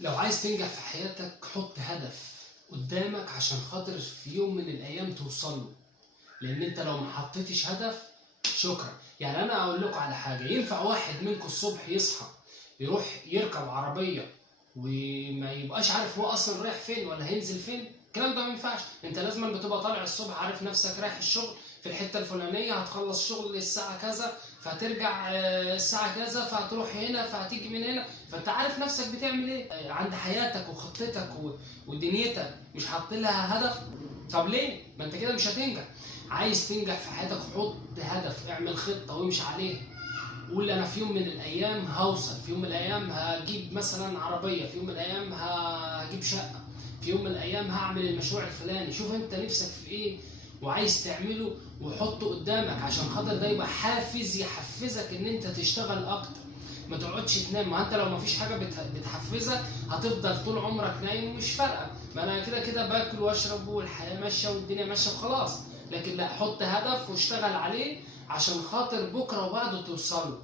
لو عايز تنجح في حياتك حط هدف قدامك عشان خاطر في يوم من الايام توصل له. لان انت لو ما حطيتش هدف شكرا. يعني انا اقول لكم على حاجه، ينفع واحد منكم الصبح يصحى يروح يركب عربيه وما يبقاش عارف هو اصلا رايح فين ولا هينزل فين؟ الكلام ده ما ينفعش. انت لازم بتبقى طالع الصبح عارف نفسك رايح الشغل في الحته الفلانيه، هتخلص شغل الساعه كذا، فهترجع الساعه كذا، فهتروح هنا، فهتيجي من هنا، فانت عارف نفسك بتعمل ايه عند حياتك وخطتك ودنيتك. مش حاطط لها هدف؟ طب ليه؟ ما انت كده مش هتنجح. عايز تنجح في حياتك حط هدف، اعمل خطه وامشي عليها. قول انا في يوم من الايام هوصل، في يوم من الايام هجيب مثلا عربيه، في يوم من الايام هجيب شقه، في يوم من الايام هعمل المشروع الفلاني. شوف انت نفسك في ايه وعايز تعمله وحطه قدامك عشان خاطر ده يبقى حافز يحفزك ان انت تشتغل اكتر. ما تقعدش تنام، ما انت لو ما فيش حاجه بتحفزك هتفضل طول عمرك نايم ومش فارقه، ما انا كده كده باكل واشرب والحياه ماشيه والدنيا ماشيه وخلاص. لكن لا، حط هدف واشتغل عليه عشان خاطر بكره وبعده توصله.